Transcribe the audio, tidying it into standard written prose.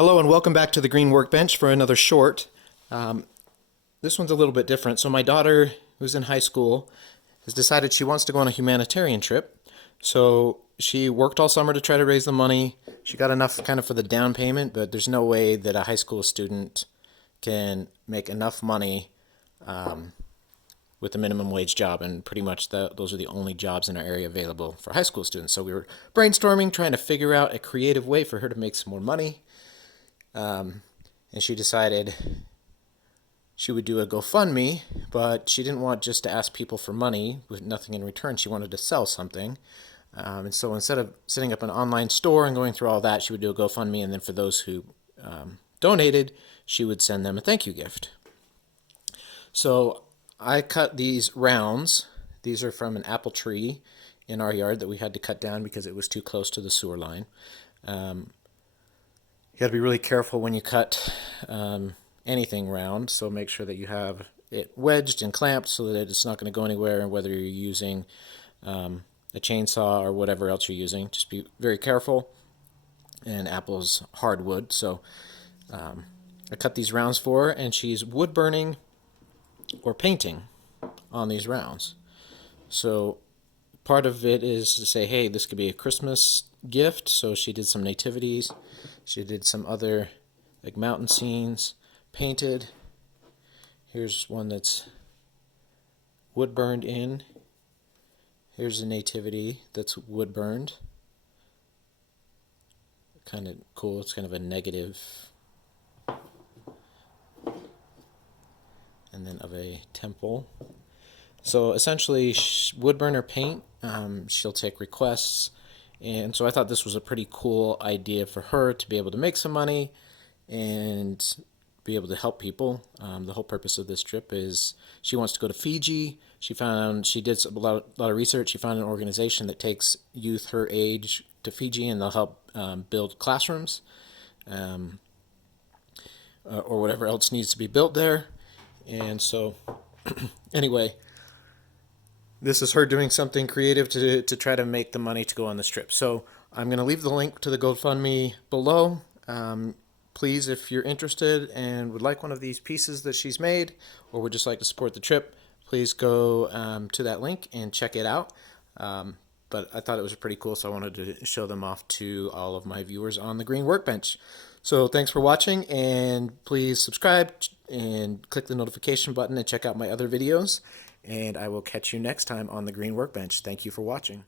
Hello and welcome back to the Green Workbench for another short. This one's a little bit different. So my daughter, who's in high school, has decided she wants to go on a humanitarian trip. So she worked all summer to try to raise the money. She got enough kind of for the down payment, but there's no way that a high school student can make enough money with a minimum wage job, and pretty much those are the only jobs in our area available for high school students. So we were brainstorming, trying to figure out a creative way for her to make some more money. And she decided she would do a GoFundMe, but she didn't want just to ask people for money with nothing in return. She wanted to sell something. And so instead of setting up an online store and going through all that, she would do a GoFundMe, and then for those who donated, she would send them a thank you gift. So I cut these rounds. These are from an apple tree in our yard that we had to cut down because it was too close to the sewer line. You got to be really careful when you cut anything round, so make sure that you have it wedged and clamped so that it's not going to go anywhere, and whether you're using a chainsaw or whatever else you're using, just be very careful. And apple's hardwood, so I cut these rounds for her, and she's wood burning or painting on these rounds. So part of it is to say, hey, this could be a Christmas gift. So she did some nativities. She did some other like mountain scenes painted. Here's one that's wood burned in. Here's a nativity that's wood burned. Kind of cool. It's kind of a negative. And then of a temple. So essentially, wood burner paint. She'll take requests, and so I thought this was a pretty cool idea for her to be able to make some money and be able to help people. The whole purpose of this trip is she wants to go to Fiji. She did a lot of research. She found an organization that takes youth her age to Fiji, and they'll help build classrooms or whatever else needs to be built there. And so, anyway, this is her doing something creative to try to make the money to go on this trip. So I'm going to leave the link to the GoFundMe below. Please, if you're interested and would like one of these pieces that she's made, or would just like to support the trip, please go to that link and check it out. But I thought it was pretty cool, so I wanted to show them off to all of my viewers on the Green Workbench. So thanks for watching, and please subscribe and click the notification button and check out my other videos. And I will catch you next time on the Green Workbench. Thank you for watching.